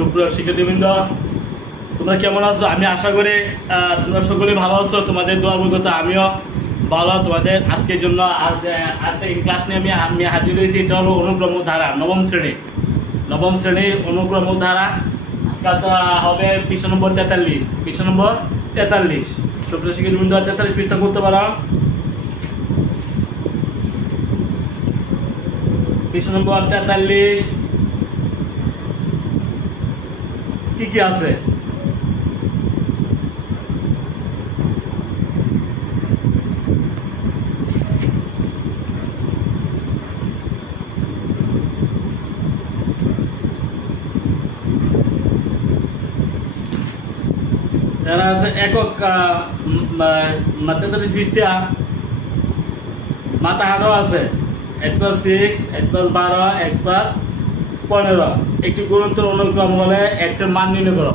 সুপ্রিয় শিক্ষার্থীবৃন্দ, তোমরা কেমন আছো? আমি আশা করি তোমরা সকলে ভালো আছো। তোমাদের দোয়া বরকতে আমিও ভালো। তোমাদের আজকের জন্য আজ আরেকটা ক্লাস নিয়ে আমি হাজির হয়েছি। এটা হলো অনুক্রম ধারা, নবম শ্রেণী অনুক্রম ধারা। আজকে হবে পৃষ্ঠা নম্বর 43। সুপ্রিয় শিক্ষার্থীবৃন্দ, 43 পৃষ্ঠা করতে পারো। পৃষ্ঠা নম্বর 43 কি আছে? একক 43 পৃষ্ঠা মাথা হাঁটাও আছে। x+6, x+12, x+15 একটি গুণোত্তর অনুক্রম হলে x এর মান নির্ণয় করো।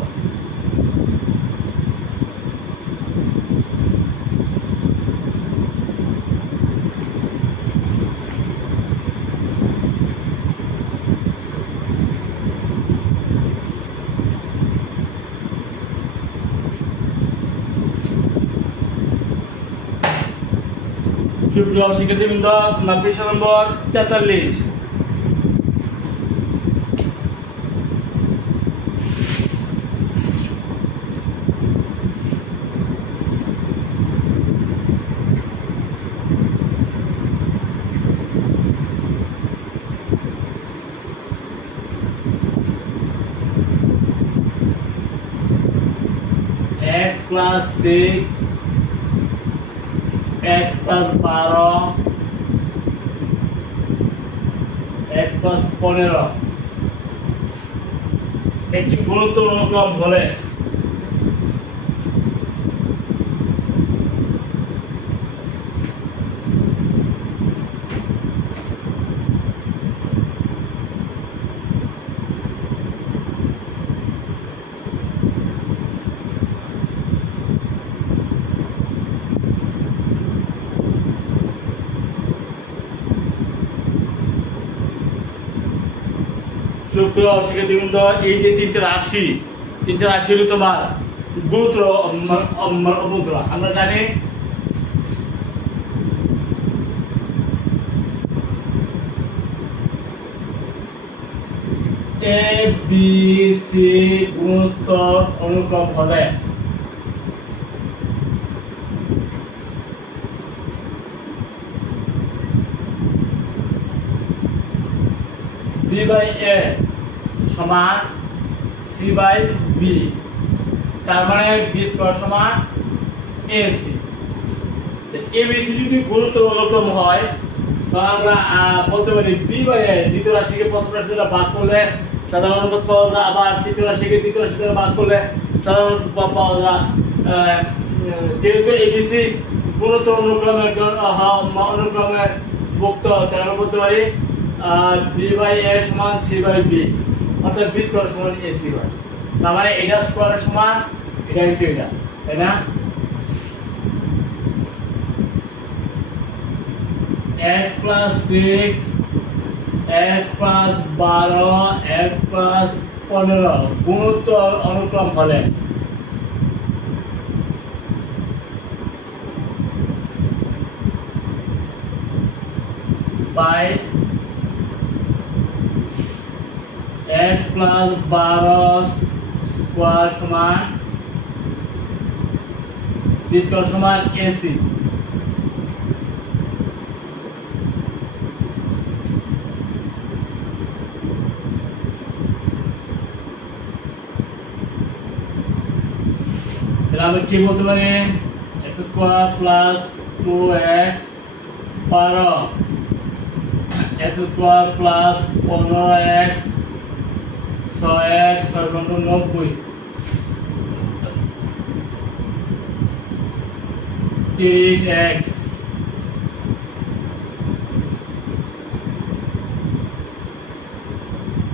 সুপ্রিয় শিক্ষার্থীবৃন্দ, পৃষ্ঠা নম্বর 43। x+6 x+12 x+15 একটি গুণোত্তর অনুক্রম হলে সুপ্রিয় শিক্ষার্থীবৃন্দ, এই যে তিনটে রাশি হলো তোমার গুণোত্তর অভ্যন্তর। আমরা জানি এ বি সি গুণোত্তর অনুক্রম হলে b/a সমান c/b, তার মানে b² সমান ac। abc যদি গুণোত্তর অনুক্রম হয় তাহলে আমরা বলতে পারি b/a দ্বিতীয় রাশিকে প্রথম রাশি দ্বারা ভাগ করলে সাধারণ অনুপাত পাওয়া যায়, আবার তৃতীয় রাশিকে দ্বিতীয় রাশি দ্বারা ভাগ করলে সাধারণ অনুপাত পাওয়া যায়। যেহেতু abc গুণোত্তর অনুক্রমের ভুক্ত, তাহলে আমরা বলতে পারি b/a সমান c/b, অর্থাৎ b² সমান ac হয়। তার মানে এটা স্কয়ার সমান এটা ইনটু এটা, তাই না? x+6 x+12 x+15 গুণোত্তর অনুক্রম হলে বাই x+12 স্কয়ার সমান b² সমান ac। তাহলে আমরা কি বলতে পারি? x² + 2x x² + 15x 6x 6×90 30x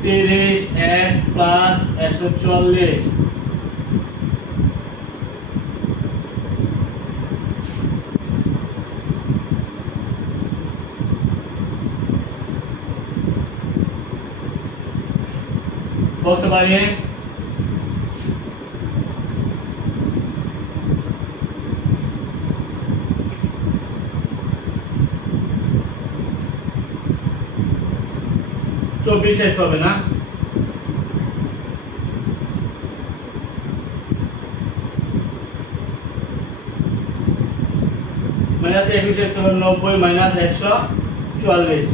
30x + 140 বলতে পারি 24x হবে না, মাইনাস 21x হবে 90 মাইনাস 144।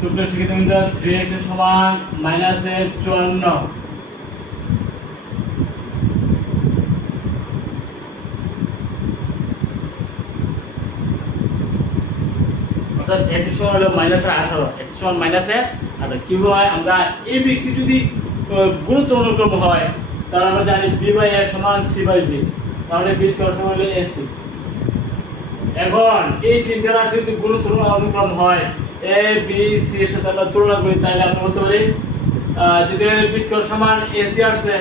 সুপ্রিয় শিক্ষার্থীবৃন্দ 3x এর সমান মাইনাস 54, অর্থাৎ x এর সমান হলো মাইনাস 18, x এর সমান মাইনাস 18। কি হয় আমরা abc যদি গুণোত্তর অনুক্রম হয় তাহলে আমরা জানি b বাই a সমান c বাই b, তাহলে b স্কয়ার সমান হলো ac। এখন এই তিনটা রাশি যদি গুণোত্তর অনুক্রম হয় a b c এর সাথে আমরা তুলনা করি তাহলে আমরা বলতে পারি যদি b স্কয়ার সমান ac আসছে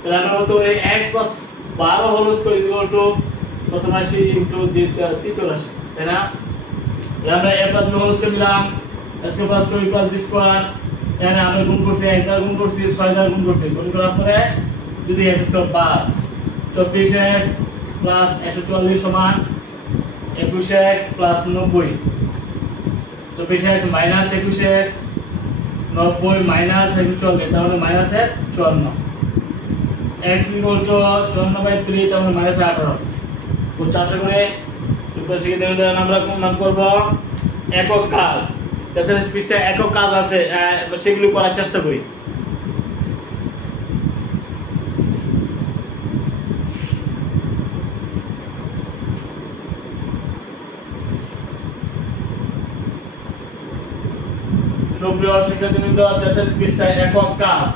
তাহলে আমরা বলতে পারি x + 12 whole square equal to প্রথম রাশি ইনটু তৃতীয় রাশি, তাই না? আমরা a + b হোল স্কয়ার দিলাম, a স্কয়ার + 2 + b স্কয়ার, এখানে আমরা গুণ করছি 1 দ্বারা গুণ করছি 6 দ্বারা গুণ করছি, গুণ করার পরে যদি x স্কয়ার বাদ 24x + 144 সমান 21x + 90, 24x minus 21x 90 minus 144, তাহলে মাইনাস 54, x = 54/3, তাহলে মাইনাস 18। তো চাষা করে আমরা মান করব একক কাজ, যাতে পৃষ্ঠায় একক কাজ আছে সেগুলো করার চেষ্টা করি। সুপ্রিয় শিক্ষার্থীবৃন্দ যাতে পৃষ্ঠায় একক কাজ,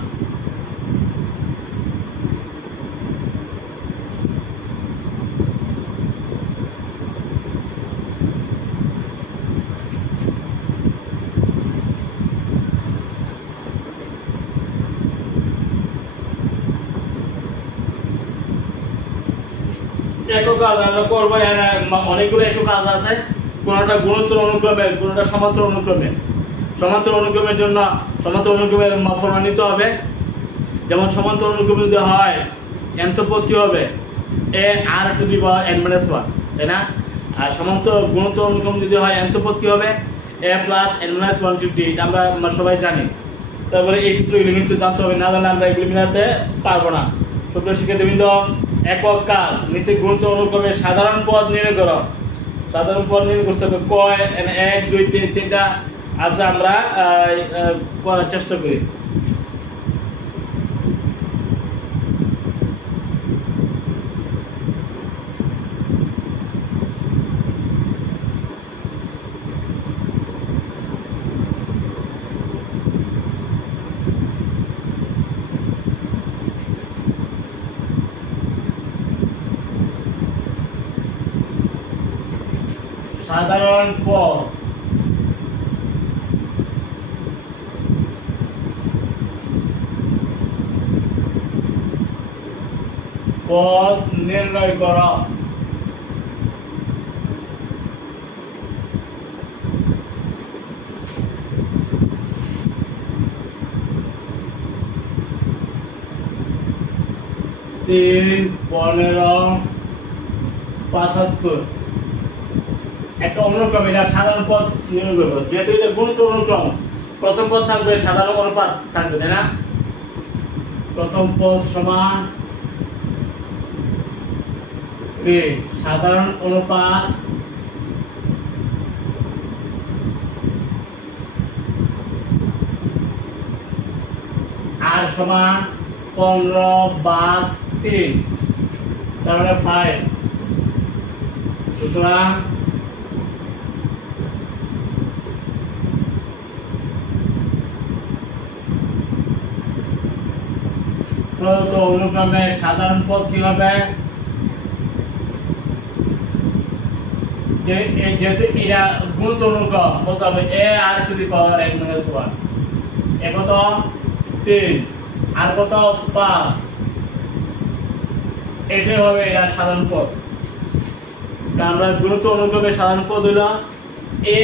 একক কাজ আমরা করব। অনেকগুলো একক কাজ আছে, কোনটা গুণোত্তর অনুক্রমে, কোনটা সমান্তরাল অনুক্রমে। সমান্তরাল অনুক্রমের জন্য সমান্তরাল অনুক্রমের ফর্মুলা নিতে হবে। যেমন সমান্তরাল অনুক্রম যদি হয় nth পদ কি হবে a r to the power n - 1, তাই না? আর সমান্তরাল গুণোত্তর অনুক্রম যদি হয় nth পদ কি হবে a + n - 150, এটা আমরা সবাই জানি। তারপরে এই সূত্রগুলো কিন্তু জানতে হবে, না জানলে আমরা এগুলো মিলাতে পারবো না। সুপ্রিয় শিক্ষার্থীবৃন্দ একক কাজ, নিচে গুণোত্তর অনুক্রমের সাধারণ পদ নির্ণয় করো। সাধারণ পদ নির্ণয় করতে হবে কয় 1 2 3 তিনটা আছে, আমরা করার চেষ্টা করি। সাধারণ পদ, পদ নির্ণয় করা। তিন 15 75 একটা অনুক্রম, এটা সাধারণ পদ নির্ণয় করবো। যেহেতু এটা গুণোত্তর অনুক্রম, প্রথম পদ থাকবে সাধারণ অনুপাত থাকবে, তাই না? প্রথম পদ সমান সাধারণ অনুপাত আর সমান 15/3, তার মানে 5। সুতরাং প্রদত্ত অনুক্রমে সাধারণ পদ কি হবে, যেহেতু এটা গুণোত্তর অনুক্রম বলতে হবে a r to the power n - 1, এ কত 3 আর কত 5, এটাই হবে এটা সাধারণ পদ। আমরা গুণোত্তর অনুক্রমের সাধারণ পদ হলো a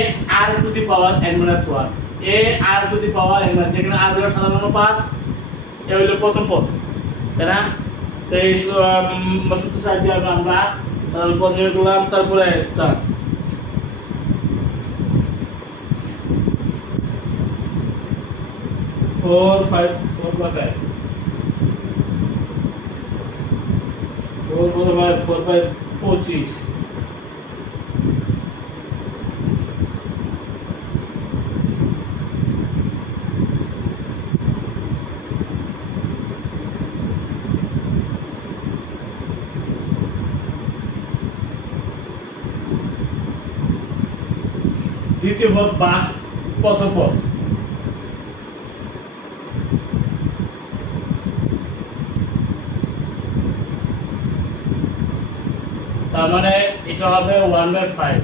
r to the power n - 1, a r to the power n, যেখানে r হলো সাধারণ অনুপাত, এ হলো প্রথম পদ, তাই না? তো এই সূত্র সাহায্যে আমরা তাহলে পদ নির্ণয় করলাম। তারপরে 4 5 4 by 5 4 by 25 দ্বিতীয় পদ বা পদপদ তার মানে এটা হবে 1/5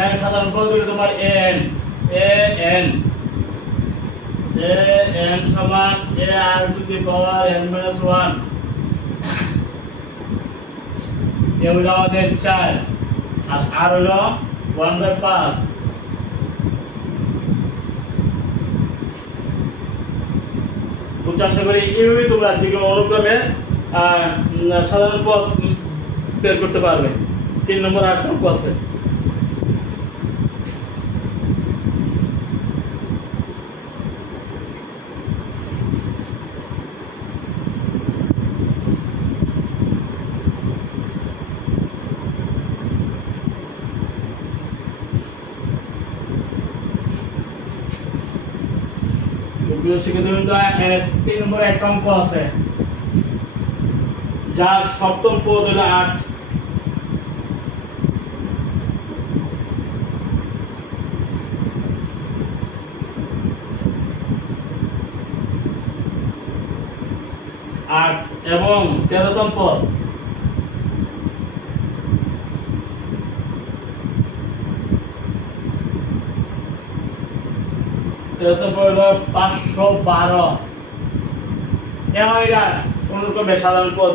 এর সাধারণ পদ হলো তোমার an সমান a r to the power n - 1 এ হলো আমাদের 4 আর r হলো 1/5 তো আশা করি এইভাবে তোমরা যে কোনো অনুক্রমে সাধারণ পদ বের করতে পারবে। 3 নম্বর 8 অঙ্ক আছে। শিক্ষার্থীবৃন্দ 3 নম্বর একটা অঙ্ক আছে যার সপ্তম পদ হলো 8 এবং 13তম পদ তো হলো 512 এরা অনুক্রমে সাধারণ পদ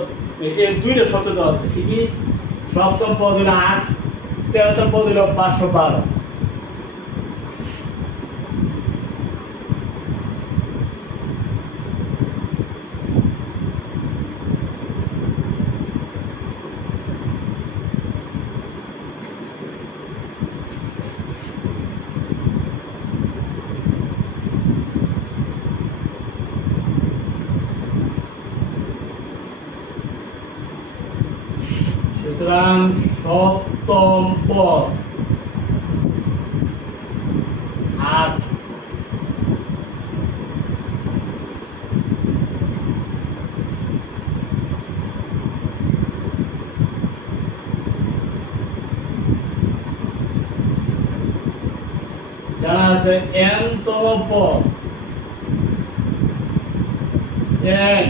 এই দুইটা শর্ত দেওয়া আছে ঠিকই। সপ্তম পদ হলো 8, 13তম পদ হলো 512। সুতরাং সপ্তম পদ 8 জানা আছে n-তম পদ n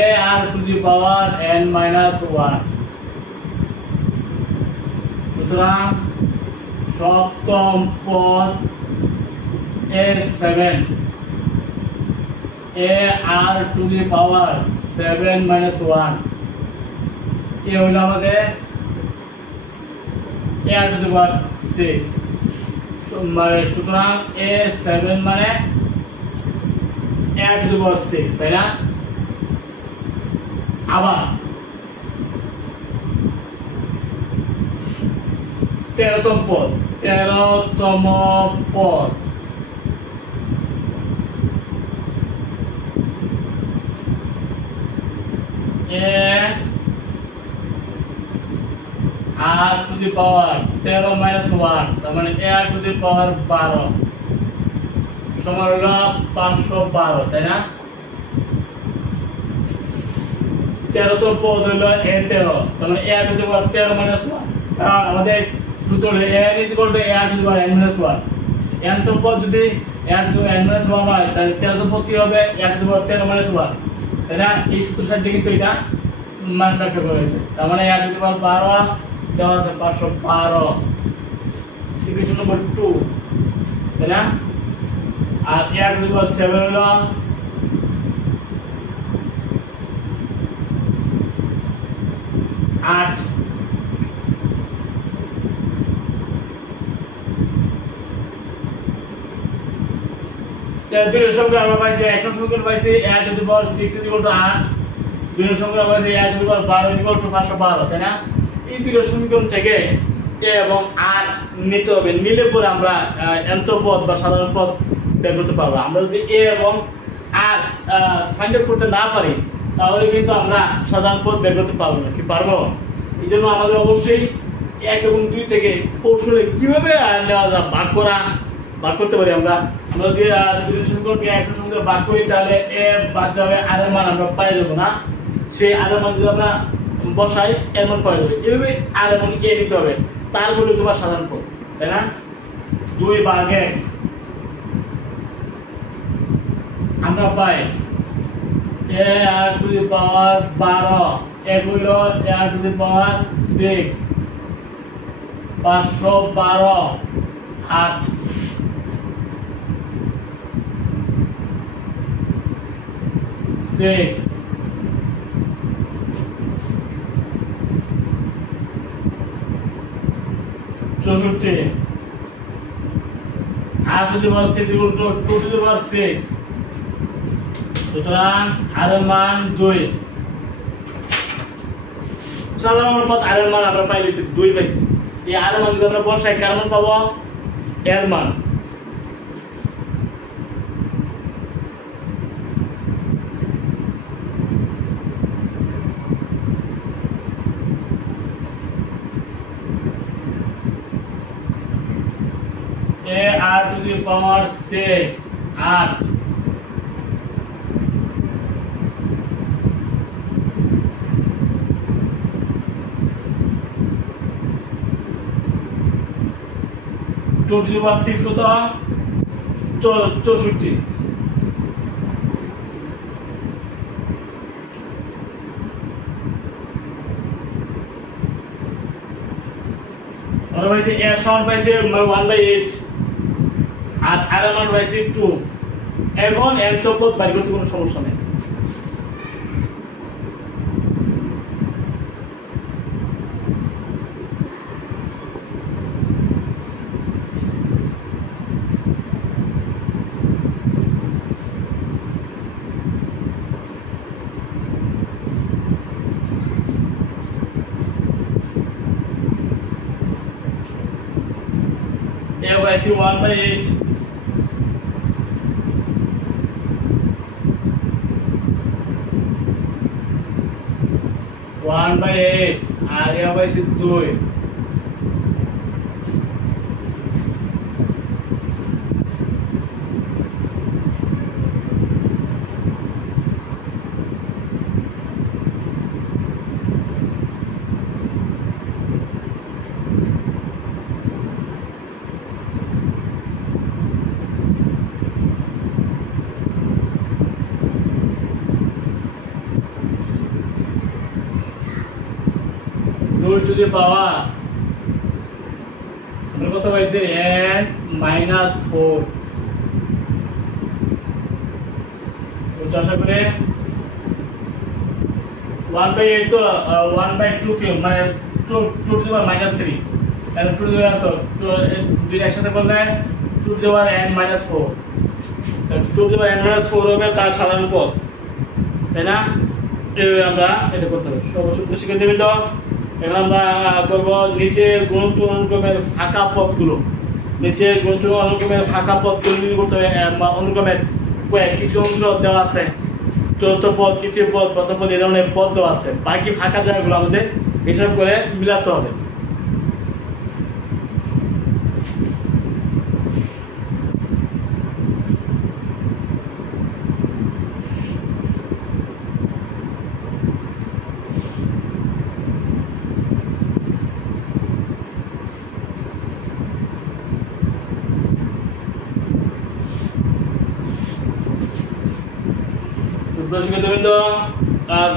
a r to the power n minus 1। সুতরাং সপ্তম পদ a7 a r to the power 7 minus 1 এ হলো আমাদের a r to the power 6। সুতরাং a7 মানে a r to the power 6 তাই না। আবার 13তম পদ a r to the power 13 minus 1 তার মানে a r to the power 12 সমান হলো 512 তাই না। 13তম পদ হলো a13 তার মানে a r to the power 13 minus 1 কারণ আমাদের সূত্র হলো a n = a r to the power n minus 1। n-তম পদ যদি a r to the power n minus 1 হয় তাহলে 13তম পদ কি হবে a r to the power 13 minus 1 তাই না। এই সূত্র সাহায্যে কিন্তু এটা মান ব্যাখ্যা করেছে। তার মানে a টু দি পাওয়ার 12 দেওয়া আছে 512 ইকুয়েশন নম্বর 2, তাই না? আর a টু দি পাওয়ার 7 হলো 8। দুইয়ের সঙ্গে আমরা পাইছি এক নম্বর সমীকরণ পাইছি a টু দি পাওয়ার 6 8, দুই নম্বর সমীকরণ পাইছি a টু দি পাওয়ার 12 512, তাই না? এই দুইয়ের সমীকরণ থেকে a এবং r নিতে হবে, নিলে পরে আমরা nth পদ বা সাধারণ পদ বের করতে পারবো। আমরা যদি a এবং r ফাইন্ড আউট করতে না পারি তাহলে কিন্তু আমরা সাধারণ পদ বের করতে পারবো না। কি পারবো? এই জন্য আমাদের অবশ্যই 1 এবং 2 থেকে কৌশলে কিভাবে নেওয়া যায় ভাগ করতে পারি। আমরা যদি দুই সমীকরণকে একটা সমীকরণ ভাগ করি তাহলে a বাদ যাবে, r এর মান আমরা পাই যাব না, সেই r এর মান যদি আমরা বসাই এর মান পাওয়া যাবে। এভাবে r এবং a নিতে হবে, তারপরে তোমার সাধারণ পদ, তাই না? 2 ভাগ 1 আমরা পাই a r to the power 12, এক হলো a r to the power 6 512 8 6 64 r to the power 6 equal to 2 to the power 6, সুতরাং r এর মান 2। সাধারণ পদ r এর মান আমরা পাইছি 2 পাইছি। এই r এর মান যদি আমরা বসাই কার মান পাবো? এর মান। a r to the power 6 8 2 to the power 6 কত? 64। আমরা পাইছি a সমান পাইছি 1/8 আর r এর মান পাইছি 2। এখন nth পদ বাইর করতে কোনো সমস্যা নেই। a পাইছি 1/8 1/8 আর a পাইছি 2। to the power আমরা কত পাইছি n - 4। আশা করে 1/8 তো 1/2 কিউব মানে 2 to the power -3, তাহলে 2 to the power তো দুই একসাথে করলে 2 to the power n - 4, তাহলে 2 to the power n - 4 হবে তার সাধারণ পদ, তাই না? এইভাবে আমরা এটা করতে হবে। সবসময় শিখে দেবেন তো। এখন আমরা করব নিচের গুণিত অনুক্রমের ফাঁকা পদগুলো, নিচের গুণিত অনুক্রমের ফাঁকা পদগুলো নির্ণয় করতে হবে। অনুক্রমের কিছু অংশ দেওয়া আছে, চতুর্থ পদ, তৃতীয় পদ, প্রথম পদ, এই ধরনের পদ দেওয়া আছে। বাকি ফাঁকা জায়গাগুলো আমাদের হিসাব করে মিলাতে হবে।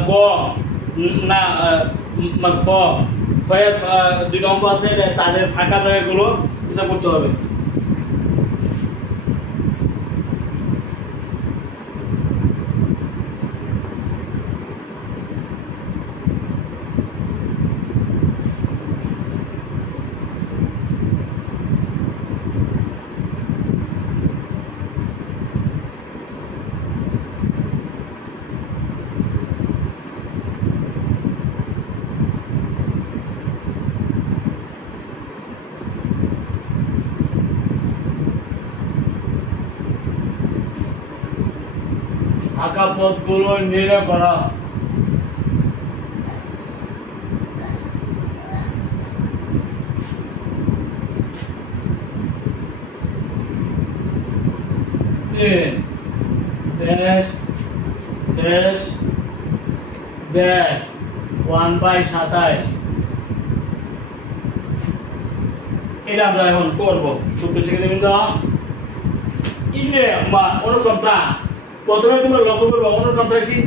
গ না খ খয়ের দুইটা অঙ্ক আছে, তাদের ফাঁকা জায়গাগুলো হিসাব করতে হবে। ফাঁকা পথগুলো নির্ণয় করা। Dash dash dash 1/27। এটা আমরা এখন করবো। এই যে অনুক্রমটা প্রথমে তোমরা লক্ষ্য করবো, অনুক্রমটা কি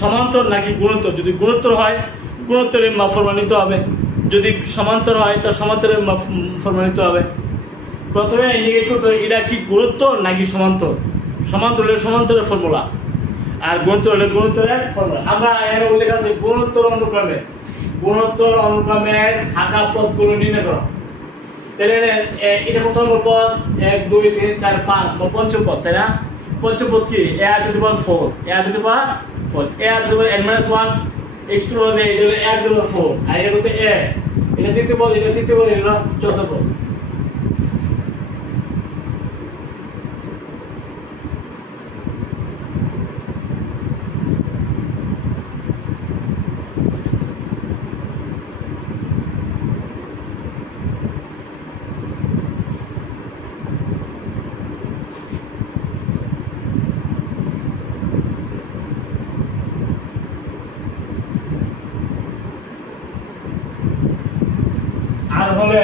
সমান্তর নাকি গুণোত্তর। যদি গুণোত্তর হয় গুণোত্তরের ফর্মুলা নিতে হবে, যদি সমান্তর হয় তার সমান্তরের ফর্মুলা নিতে হবে। প্রথমে ইন্ডিকেট করতে হবে এটা কি গুণোত্তর নাকি সমান্তর। সমান্তর হলে সমান্তরের ফর্মুলা, আর গুণোত্তর হলে গুণোত্তরের ফর্মুলা। আমরা এখানে উল্লেখ আছে গুণোত্তর অনুক্রমে, গুণোত্তর অনুক্রমের ফাঁকা পথগুলো নির্ণয় করো। তাহলে এটা প্রথম পদ 1 2 3 4 5 পঞ্চম পদ, তাই না? পঞ্চম পদ কি a to the power 4, a to the power 4, a to the power n-1 x2 হলে এটা হলো a to the power 4, আর এটা হচ্ছে a, এটা দ্বিতীয় পদ, এটা তৃতীয় পদ, এটা চতুর্থ পদ। আর হলে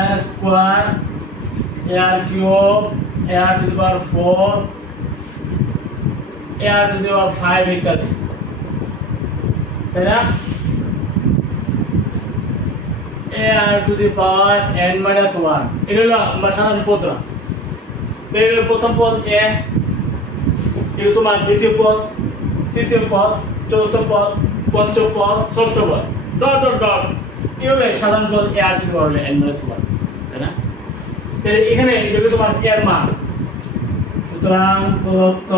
a square a cube a to the power 4 a to the power 5 ইত্যাদি, তাই না? a to the power n-1 এটা হলো আমরা সাধারণ পদরা। এর প্রথম পদ a, এটা তোমার দ্বিতীয় পদ, তৃতীয় পদ, চতুর্থ পদ, পঞ্চম পদ, ষষ্ঠ পদ, ডট ডট ডট, এইভাবে সাধারণ পদ a আর যদি বলে n-1, তাই না? তাহলে এখানে এটা তোমার এর মান। সুতরাং প্রদত্ত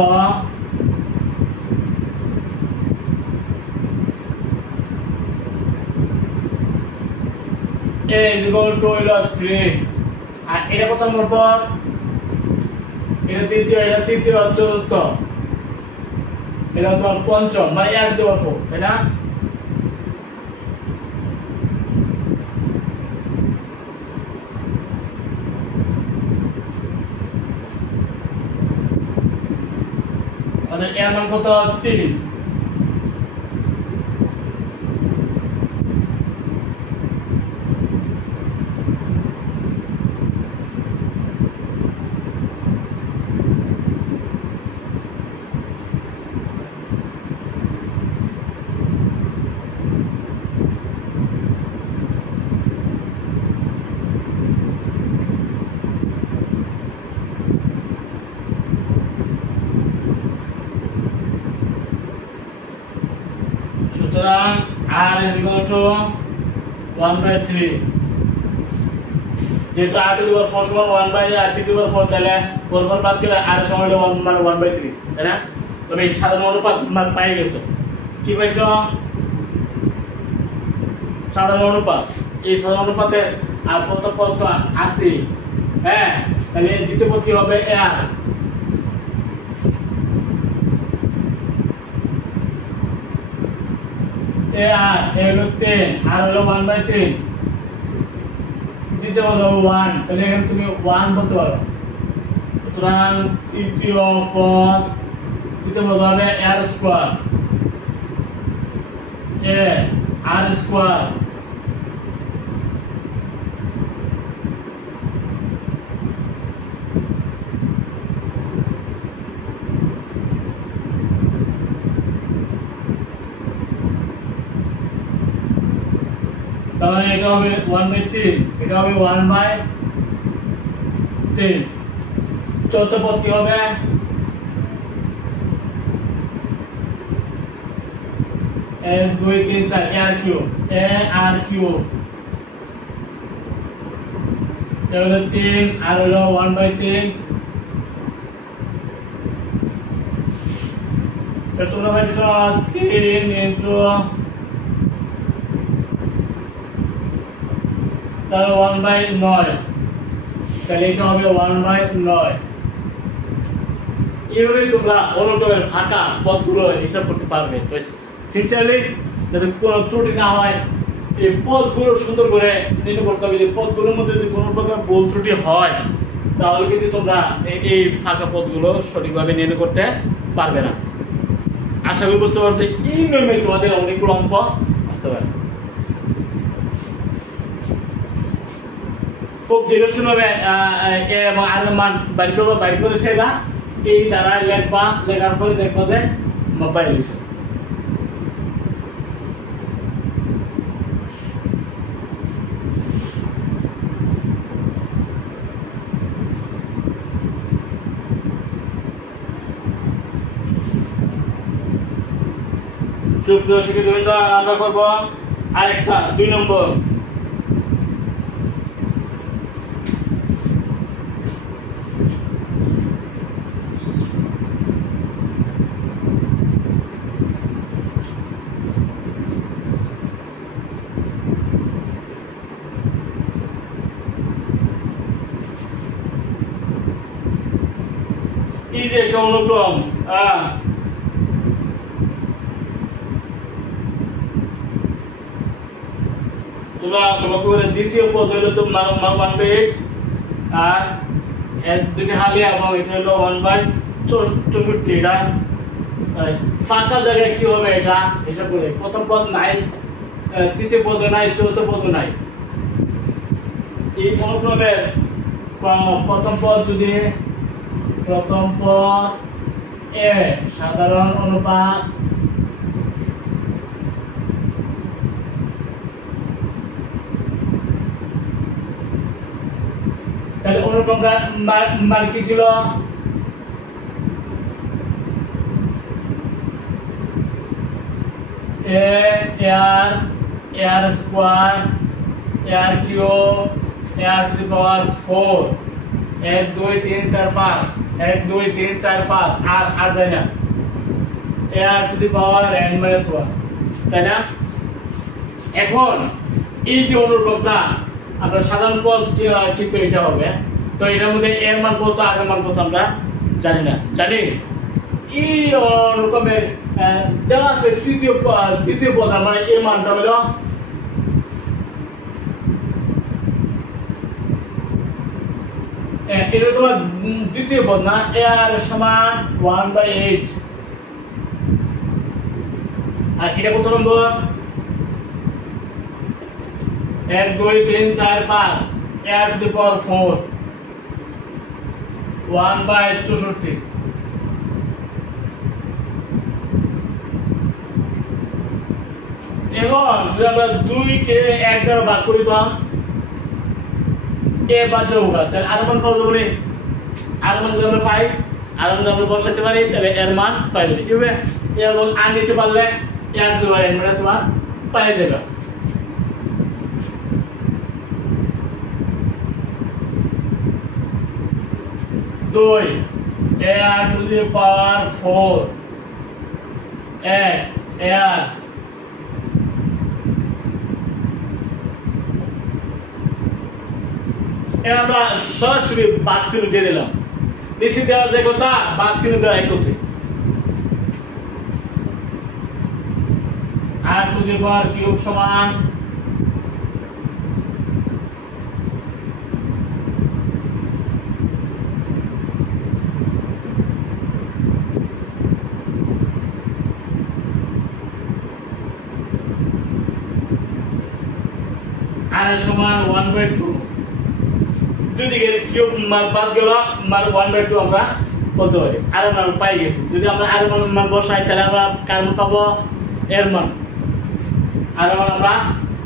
a is equal to 3, আর এটা প্রথম পদ, এটা তৃতীয়, এটা তৃতীয়, চতুর্থ, এটা তো পঞ্চম, মানে 1 2 4, তাই না? অর্থাৎ এর মান কত? 3। সুতরাং r is equal to 1/3, যেহেতু r to the power 4 সমান 1/r to the power 4, তাহলে 4 বাদ দিলে r সমান 1 মানে 1/3, তাই না? তুমি সাধারণ অনুপাত মান পেয়ে গেছো। কি পাইছো? সাধারণ অনুপাত। এই সাধারণ অনুপাতে আর প্রথম পদ তো আছে, হ্যাঁ, তাহলে দ্বিতীয় পদ কি হবে? r, আর এ হলো 10, আর হলো 1/3, দ্বিতীয় পদ হবে 1, তাহলে এখানে তুমি 1 বলতে পারো। সুতরাং তৃতীয় পদ, তৃতীয় পদ হবে r স্কয়ার, r স্কয়ার মানে এটা হবে 1/3, এটা হবে 1/3। চতুর্থ পদ কি হবে? a 2 3 4 আর কিউব, a আর কিউব, এটা হলো 3 আর হলো 1/3। তো তোমরা পাইছো 3 ইনটু তাহলে 1/9, তাহলে এটা হবে 1/9। এইভাবে তোমরা অনুক্রমের ফাঁকা পদগুলো হিসাব করতে পারবে। তো সিনসিয়ারলি যাতে কোনো ত্রুটি না হয়, এই পদগুলো সুন্দর করে নির্ণয় করতে হবে। যে পদগুলোর মধ্যে যদি কোনো প্রকার ভুল ত্রুটি হয় তাহলে কিন্তু তোমরা এই ফাঁকা পদগুলো সঠিকভাবে নির্ণয় করতে পারবে না। আশা করি বুঝতে পারছো। এই নিয়মে তোমাদের অনেকগুলো অঙ্ক আসতে পারে। খুব ধীরে শুনবে এবং আর মান বাইর করে সেটা এই দ্বারা লেখবা, লেখার পরে দেখবো যে বাইরে লিখছে। সুপ্রিয় শিক্ষার্থীবৃন্দ, আমরা করবো আরেকটা 2 নম্বর। এই যে একটা অনুক্রম, তোমরা লক্ষ্য করে দ্বিতীয় পদ হলো তোমার 1/8 আর দুটি হালিয়া এবং এটা হলো 1/64। এটা ফাঁকা জায়গায় কি হবে এটা হিসাব করে প্রথম পদ নাই, তৃতীয় পদ নাই, চতুর্থ পদ নাই। এই অনুক্রমের প্রথম পদ যদি প্রথম পদ এ সাধারণ অনুপাত তাহলে অনুক্রমটা মান কি ছিল? a r square a r cube a r to the পাওয়ার 4 1 2 3 4 5 1 2 3 4 5 আর যায় না a r to the power n - 1, তাই না? এখন এই যে অনুক্রমটা আমরা সাধারণ পদ কিন্তু এটা হবে। তো এটার মধ্যে এর মান কত আর এর মান কত আমরা জানি না, জানি? এই অনুক্রমের দেওয়া আছে তৃতীয় পদ, মানে এর মানটা হলো এটা তোমার দ্বিতীয় পদ না, এ আর সমান 1/8 আর এটা কত নম্বর? 1 2 3 4 5 a to the power 4 1/64। এখন যদি আমরা 2 কে 1 দ্বারা ভাগ করি তো এ বাদ যাবে, তাহলে আর মান পাওয়া যাবে। আর মান যদি আমরা পাই, আর মান আমরা বসাতে পারি, তাহলে এর মান পাই যাবে। এভাবে এর মান আর নিতে পারলে a to the power n - 1 পাই যাবে। 2 a r to the power 4 a r আমরা সরাসরি বাক্সিল দিয়ে দিলাম। নিচে দেওয়া যে কথা বাক্সিল দেওয়া একত্রে r to the power cube সমান r সমান 1/2। দুই দিকের কিউব মান বাদ গেল, মান 1/2 আমরা বলতে পারি। আর মান পাই গেছি। যদি আমরা আর মান বসাই তাহলে আমরা কার মান পাবো? এর মান। আর মান আমরা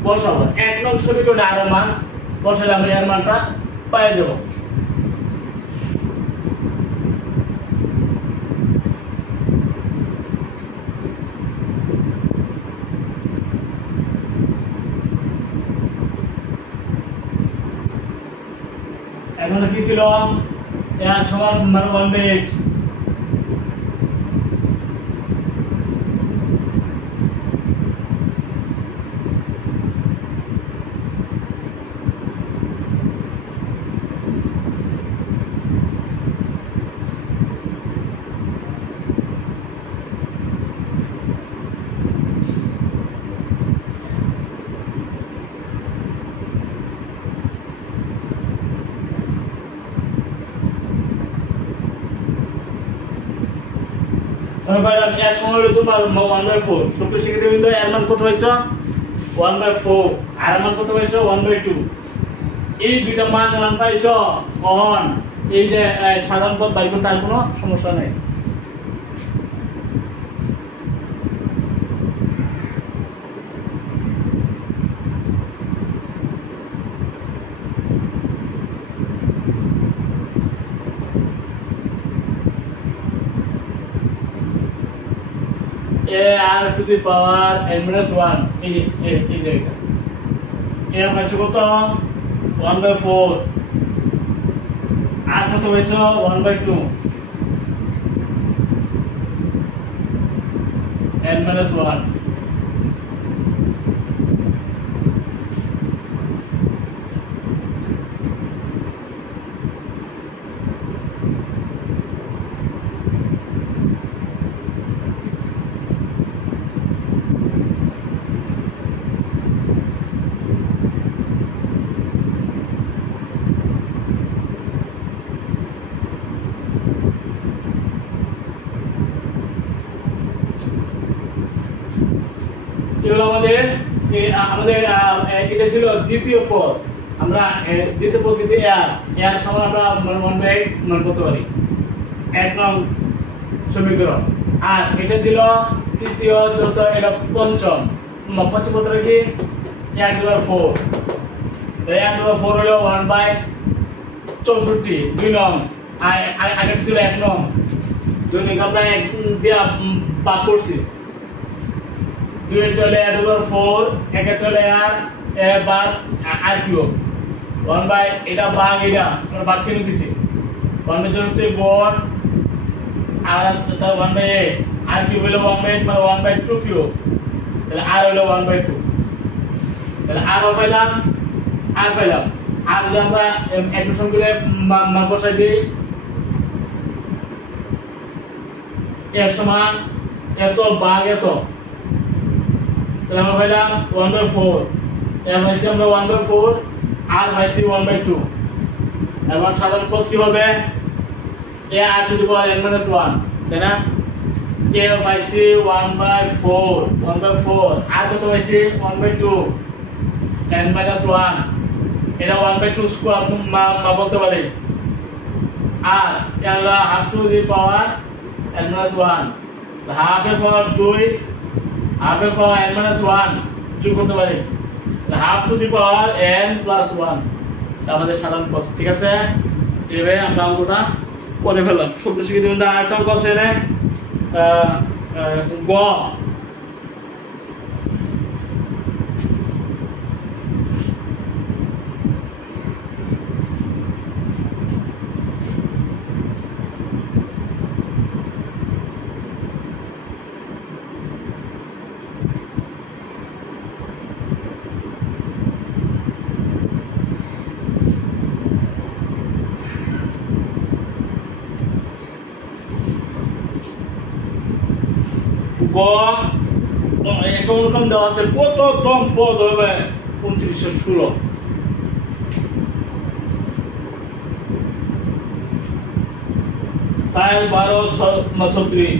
বসাবো 1 নং সমীকরণে আর এর মান বসালে আমরা এর মানটা পেয়ে যাব। এখন কি ছিল এর সমান মান 1/8 এর সমান হলো তোমার 1/4 সুপ্রিয় শিক্ষার্থী বৃন্দ এর মান কত হয়েছে 1/4 আর এর মান কত হয়েছে 1/2 এই দুইটা মান পাইছো কখন এই যে সাধারণ পদ বাইর করতে আর কোনো সমস্যা নাই। a r to the power n minus 1 এই জায়গা a হয়েছে কত 1/4 আর কত হয়েছে 1/2 n minus 1 আমাদের এটা ছিল দ্বিতীয় পদ। আমরা দ্বিতীয় পদ্ধতিতে এর সমান আমরা 1/8 মান করতে পারি 1 নং সমীকরণ। আর এটা ছিল তৃতীয় যত এটা পঞ্চম পত্রে কি 1/4 1/4 হলো 1/64 2 নং। আগে ছিল 1 নং 2 নং আমরা 1 দিয়া ভাগ করছি 2 এর চলে 1/4 1 এর চলে আর ভাগ আর কিউব 1 এটা ভাগ এটা আমরা ভাগ চিহ্ন দিছি 1/64 গুণ আর তার 1/8 আর কিউব হলো 1/8 মানে 1/2 কিউব তাহলে আর হলো 1/2 তাহলে আর পাইলাম আর যদি আমরা ইকুয়েশন গুলো মান বসাই দিই এর সমান এত ভাগ এত তাহলে আমরা পাইলাম 1/4 এর পাইছি আমরা 1/4 আর পাইছি 1/2 এবং সাধারণ পদ কি হবে a r to the power n minus 1 তাই না a পাইছি 1/4 আর কত পাইছি 1/2 n minus 1 এটা 1/2 স্কয়ার মা বলতে পারি আর এটা half to the power n minus 1 half এর পাওয়ার 2 half এর পাওয়ার n minus 1 যোগ করতে পারি half to the power n plus 1 আমাদের সাধারণ পদ। ঠিক আছে এবারে আমরা অঙ্কটা করে ফেললাম। সূত্র শিখিয়ে দিবেন আরেকটা অঙ্ক আছে রে গ এরকম দেওয়া আছে কততম পদ হবে 2916 4 12 36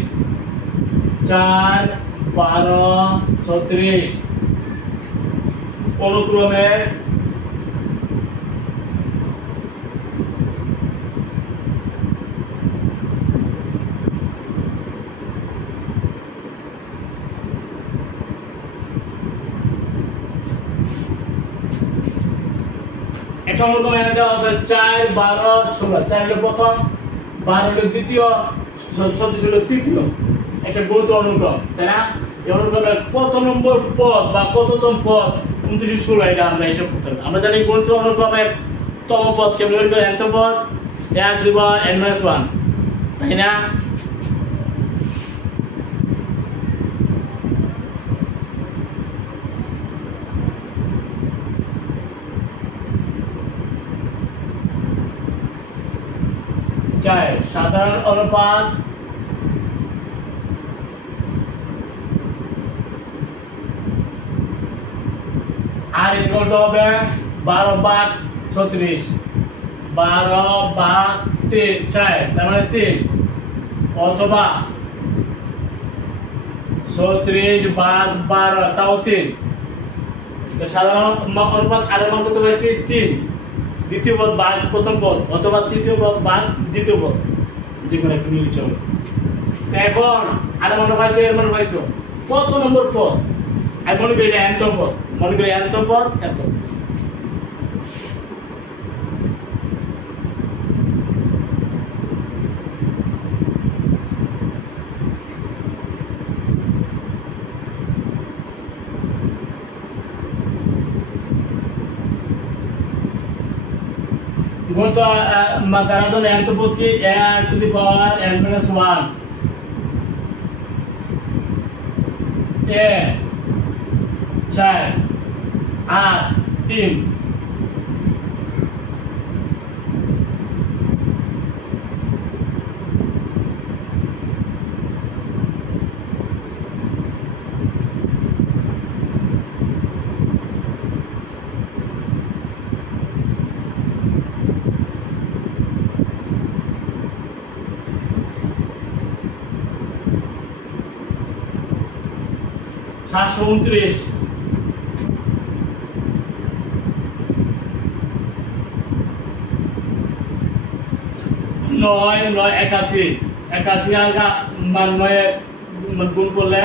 4 12 36 অনুক্রমে একটা অনুক্রম এনে দেওয়া আছে 4 12 16 4 হলো প্রথম, 12 হলো দ্বিতীয়, 36 হলো তৃতীয়। একটা গুরুত্ব অনুক্রম, তাই না? এই অনুক্রমের কত নম্বর পদ বা কততম পদ 29 16 এটা আমরা হিসাব করতে হবে। আমরা জানি গুরুত্ব অনুক্রমের তম পদ কেমন হইবে, nতম পদ n-1, তাই না? সাধারণ অনুপাত আর ইকুয়াল টু হবে 12/36, 12/3, তার মানে 3, অথবা 36/12 তাও 3। তো সাধারণ অনুপাত আর এর মান কত পাইছি? 3। দ্বিতীয় পদ ভাগ প্রথম পদ, অথবা তৃতীয় পদ ভাগ দ্বিতীয় পদ, যে কোনো একটা নিলে চলে। এখন আর মান পাইছো, এর মান পাইছো, কত নম্বর পদ? আমি মনে করি এটা nতম পদ, মনে করি nতম পদ এত। গুণিত তার জন্য nতম পদ কি n⁻n-1 4 8 3। (729) 9 9 81, 81 আর মান 9 গুণ করলে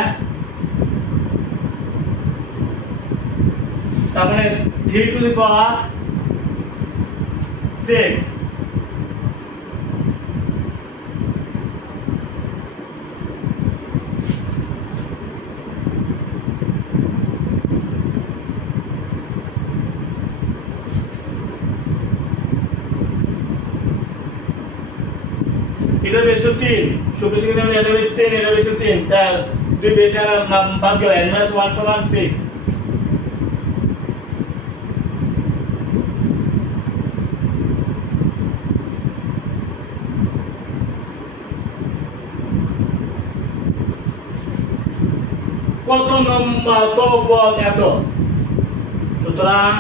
তার মানে 3 টু দি পাওয়ার 6। এটা বেস 3, সুপ্রিম সেকেন্ডারি এটা বেস 3, এটা বেস 3, তার দুই বেস এর ভাগ গেল n-1 = 6। কত নম্বর তম পদ এত? সুতরাং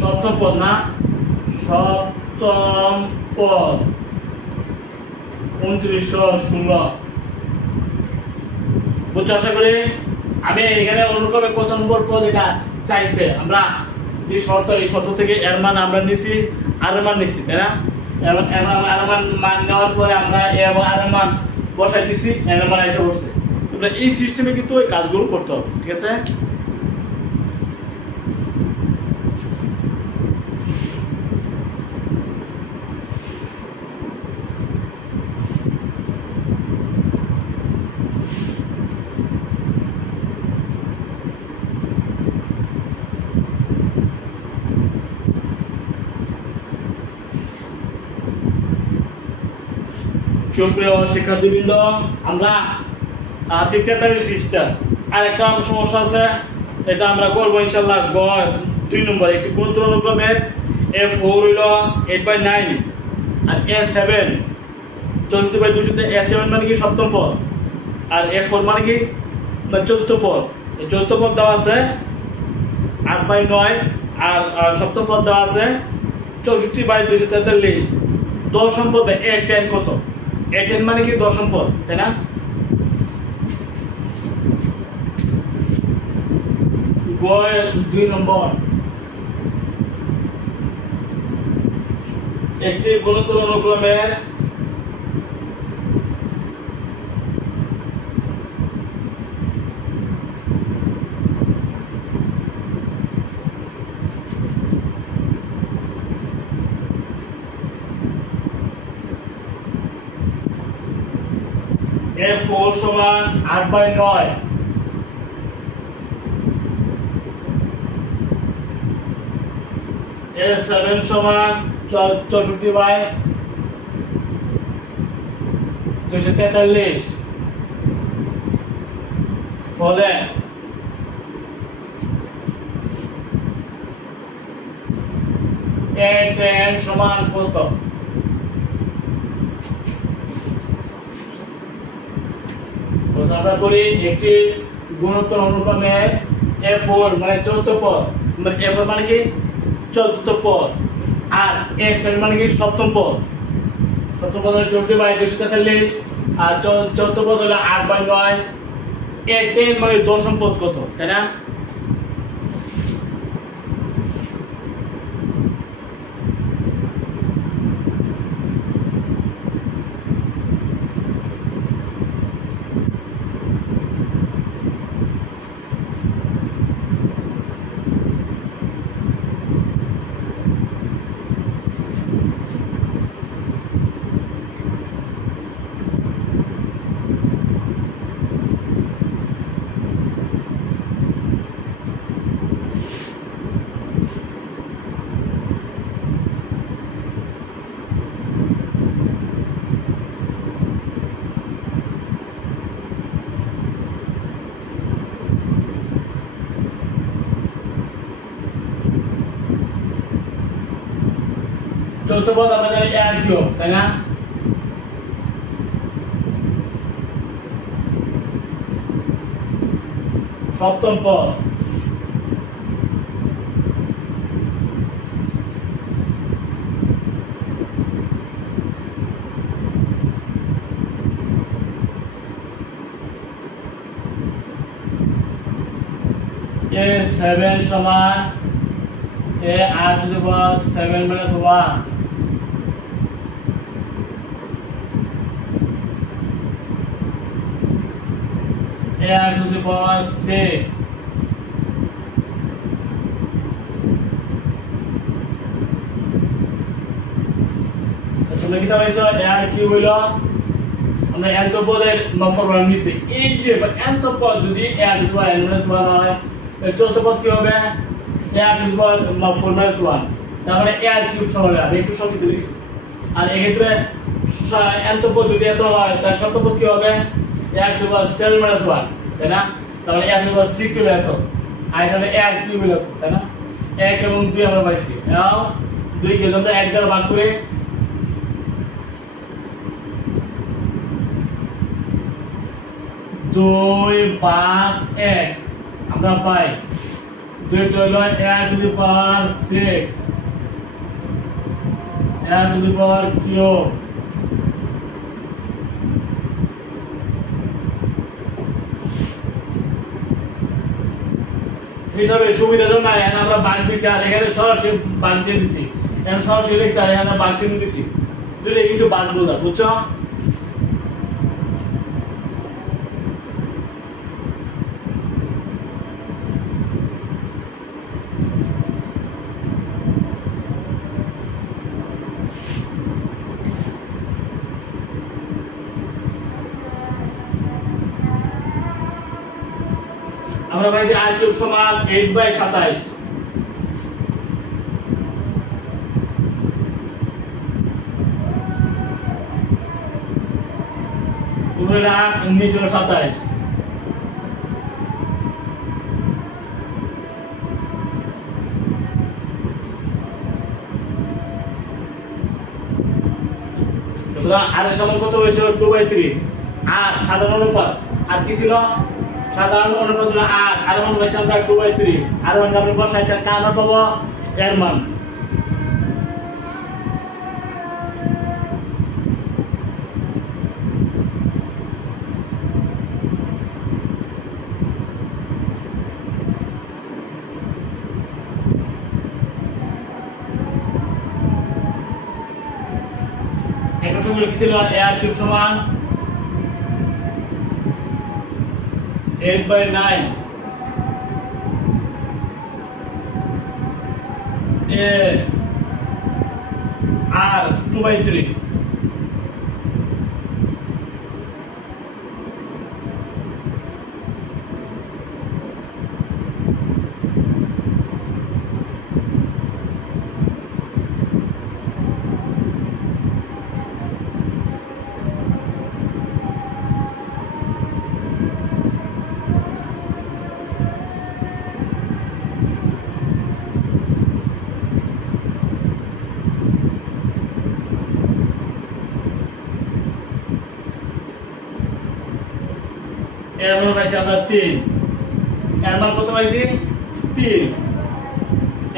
সপ্তম পদ, না সপ্তম পদ 2916। বুঝছো আশা করি? আমি এখানে অনুক্রমে কত নম্বর পদ এটা চাইছে, আমরা যে শর্ত, এই শর্ত থেকে এর মান আমরা নিছি, আর এর মান নিছি, তাই না? আর মান নেওয়ার পরে আমরা আর এর মান বসাই দিছি, এর মান এসে বসছে। তোমরা এই সিস্টেমে কিন্তু ওই কাজগুলো করতে হবে, ঠিক আছে? সুপ্রিয় শিক্ষার্থীবৃন্দ, আমরা আজকে 43 পৃষ্ঠা আর একটা সমস্যা আছে, এটা আমরা করবো ইনশাআল্লাহ। 2 নম্বর একটি গুণিত অনুক্রমের A4 হইল 8/9 আর A7 64/200। A7 মানে কি সপ্তম পদ, আর A4 মানে কি চতুর্থ পদ। এই চতুর্থ পদ দেওয়া আছে 8/9 আর সপ্তম পদ দেওয়া আছে 64/243। দশম পদ A10 কত? A10 মানে কি দশম পদ, তাই না? গয়ের 2 নম্বর একটি গুণিত অনুক্রমের A4 সমান 8/9, A7 সমান 64/243 বলে A10 সমান কত? আমরা করি একটি গুণোত্তর অনুক্রমে A4 মানে চতুর্থ পদ, মানে A4 মানে কি চতুর্থ পদ, আর A7 মানে কি সপ্তম পদ। সপ্তম পদ হলো 64/243, আর চতুর্থ পদ হলো 8/9। A10 মানে দশম পদ কত, তাই না? চতুর্থ পদ আমরা জানি আর কিউব, তাই না? সপ্তম পদ A7 সমান A8⁻7-1, A8⁻6, তোমরা কি পাইছো? আর কিউব হইলো আমরা nth পদের নফরমান নিছি। এই যে nth পদ যদি A8⁻n-1 হয়, তাহলে চতুর্থ পদ কি হবে? A8⁻n-1, তার মানে আর কিউব সমান হবে। আমি একটু সংক্ষিপ্ত লিখছি। আর এই ক্ষেত্রে nth পদ যদি এত হয়, তার সপ্তম পদ কি হবে? A8⁻7-1, তাই না? তার মানে A8⁻6 হলো এত, আর এটা হলো আর কিউব হলো, তাই না? 1 এবং 2 আমরা পাইছি। নাও 2 কে আমরা 1 দ্বারা ভাগ করে 2/1 আমরা পাই 2 হলো A⁻6, A⁻³ হিসাবে সুবিধার জন্য এখানে আমরা ভাগ দিছি, আর এখানে সরাসরি ভাগ দিয়ে দিছি। এখানে সরাসরি লিখছি, আর এখানে ভাগ চিহ্ন দিছি। দুটো কিন্তু ভাগ বোঝা, বুঝছো? আমরা পাইছি আর কিউব সমান 8/27, উপরে 8 নিচে 27। আর সমান কত হয়েছিল? 2/3। আর সাধারণ অনুপাত আর কি ছিল? সাধারণ অনুপাত হলো আর মান বসাই আমরা 2/3, আর মান আমরা বসাই তার কার মান পাবো? এর মান। এখন সবগুলো কি ছিল? আর কিউব সমান 8/9, আর 2/3। এর মান পাইছি আমরা 3, এর মান কত পাইছি 3,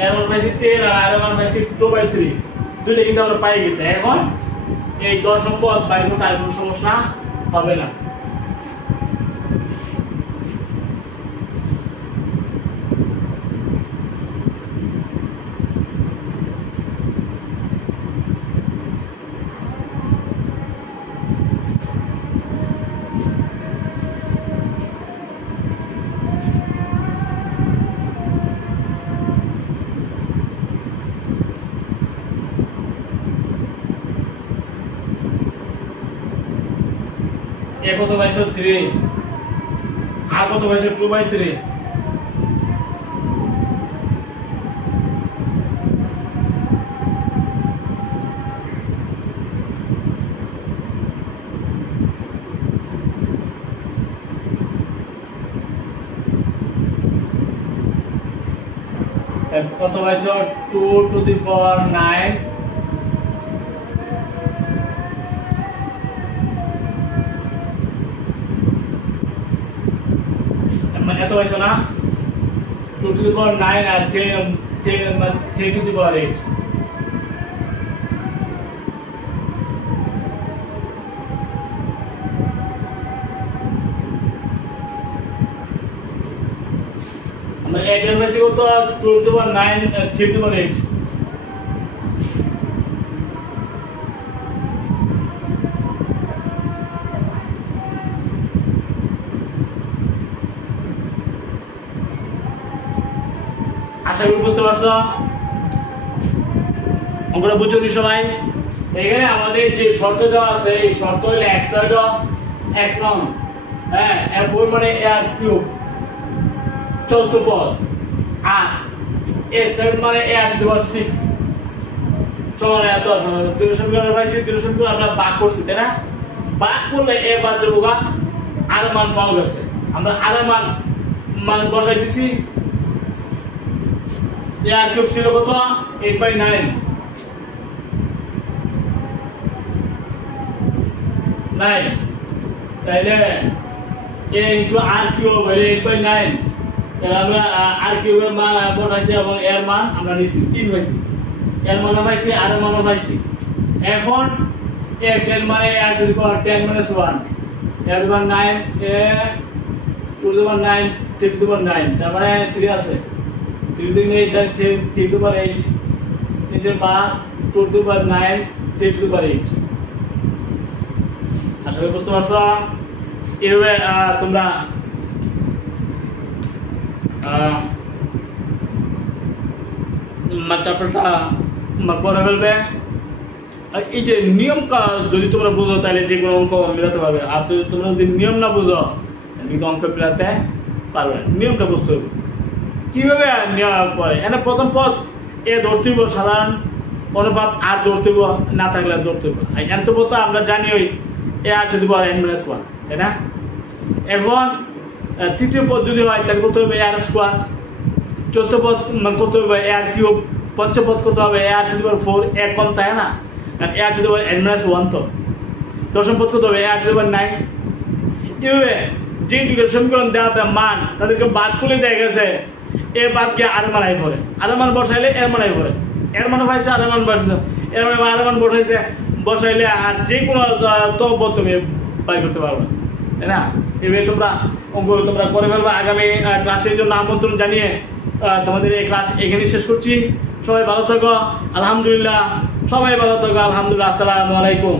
এর মান পাইছি 3 আর এর মান পাইছি 2/3, দুইটা কিন্তু আমরা পাই গেছে। এখন এই দশম পদ বাইর করতে আর কোনো সমস্যা হবে না। কত পাইছো 3 আর কত পাইছো 2/3, কত পাইছো 2 to the power 9, এত পাইছো না 2 to the power 9 R 3 to the power 8। আমরা 8 এর বেশি কত 2 to the power 9 3 to the power 8। আশা করি বুঝতে পারছো, অঙ্কটা বুঝছো নি সবাই? এখানে আমাদের যে শর্ত দেওয়া আছে এই শর্ত হলো একটা হলো 1 নং, হ্যাঁ f4 মানে r কিউব চতুর্থ পদ, আর s7 মানে r টু দি পাওয়ার 6 সমান এত সমান। দুই সমীকরণ পাইছি, দুই সমীকরণ আমরা ভাগ করছি তাই না? ভাগ করলে a বাদ যাবো গা, r এর মান পাওয়া গেছে। আমরা r এর মান বসাই দিছি, r কিউব ছিল কত 8/9, 9 তাইলে a ইনটু r কিউব হলে 8/9, তাহলে আমরা r কিউবের মান বসাইছি এবং এর মান আমরা নিছি 3 পাইছি, এর মান পাইছি আর এর মান পাইছি। এখন a 10 মানে r to the power 10 - 1, r to the power 9, a to the power 9 3 to the power 9, তার মানে 3 আছে, 3 দিন 8 3 টু দি পাওয়ার 8, এদের বা 2 to the power 9 3 to the পাওয়ার 8। আসলে বুঝতে পারছো? এভাবে তোমরা চ্যাপ্টারটা করে ফেলবে। এই যে নিয়ম যদি তোমরা বুঝো তাহলে যে কোনো অঙ্ক মেলাতে পারবে, আর তোমরা যদি নিয়ম না বুঝো কিন্তু অঙ্ক মেলাতে পারবে না। নিয়মটা বুঝতে হবে কিভাবে করে। এখানে প্রথম পদ এ ধরতে হইব, সাধারণ অনুপাত আর ধরতে হইব, না থাকলে ধরতে হইব। এত পদ আমরা জানি ওই এ আর টু দি পাওয়ার n - 1, তাই না? এখন তৃতীয় পদ যদি হয় তাহলে কত হবে আর স্কোয়ার, চতুর্থ পদ কত হবে আর কিউব, পঞ্চম পদ কত হবে আর টু দি পাওয়ার 4, এক কম তাই না, আর টু দি পাওয়ার n - 1 তো। দশম পদ কত হবে আর টু দি পাওয়ার 9। এভাবে যে দুটো সমীকরণ দেওয়া মান তাদেরকে বাদ করলে দেখা গেছে এ বাদ গিয়ে আর মান আই পড়ে, আর মান বসাইলে এর মান আই পড়ে, এর মান পাইছে আর মান বসাইছে, এর মানে আর মান বসাইলে আর যে কোনো পদ তুমি বাই করতে পারবে, তাই না? এভাবে তোমরা অঙ্ক তোমরা করে ফেলবে। আগামী ক্লাসের জন্য আমন্ত্রণ জানিয়ে তোমাদের এই ক্লাস এখানে শেষ করছি। সবাই ভালো থাকো, আলহামদুলিল্লাহ। সবাই ভালো থাকো, আলহামদুলিল্লাহ। আসসালামু আলাইকুম।